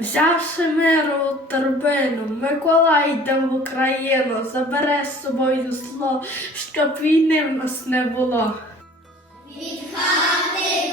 Взявши миру торбину, Миколай йде в Україну, забере з собою зло, щоб війни в нас не було. Святий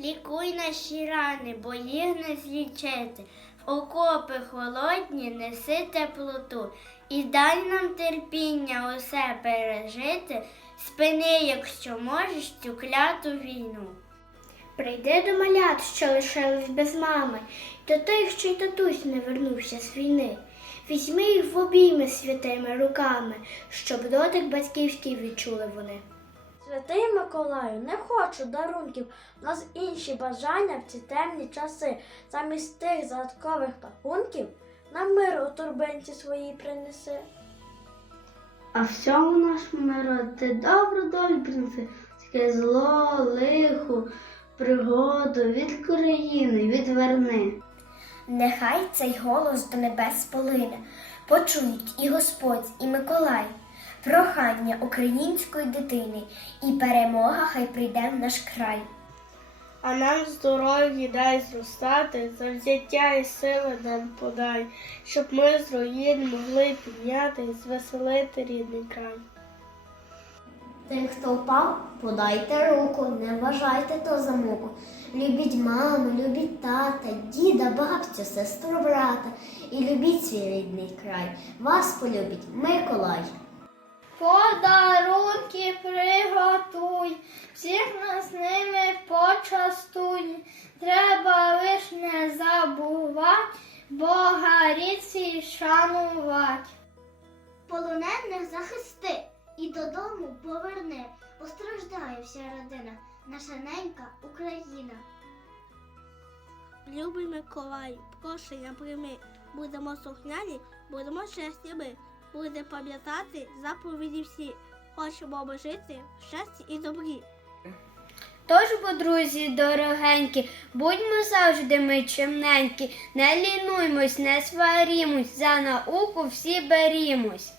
Лікуй наші рани, бо їх не злічити. В окопи холодні неси теплоту і дай нам терпіння усе пережити. Спини, якщо можеш, цю кляту війну. Прийди до малят, що лишились без мами, до тих, що й татусь не вернувся з війни. Візьми їх в обійми святими руками, щоб дотик батьківський відчули вони. Святий Миколаю, не хочу дарунків, у нас інші бажання в ці темні часи. Замість тих загадкових пакунків нам мир у турбинці своїй принеси. А всьому нашому народу ти добру долю принеси, таке зло, лихо, пригоду від країни відверни. Нехай цей голос до небес полине, почують і Господь, і Миколай, прохання української дитини, і перемога хай прийде в наш край. А нам здоров'я дай зростати, завзяття і сили нам подай, щоб ми з руїн могли підняти і звеселити рідний край. Тим, хто впав, подайте руку, не вважайте то за муку. Любіть маму, любіть тата, діда, бабцю, сестру, брата і любіть свій рідний край. Вас полюбить Миколай. Подарунки приготуй, всіх нас ними почастуй. Треба лиш не забувать, Бога рідці шанувать. Полонених захисти і додому поверни, постраждає вся родина, наша ненька Україна. Любий Миколай, прощення прийми. Будемо слухняні, будемо ми. Буде пам'ятати заповіді всі. Хочемо ми жити в щасті і добрі. Тож, бо, друзі, дорогенькі, будьмо завжди ми чимненькі, не лінуймось, не сварімось, за науку всі берімось.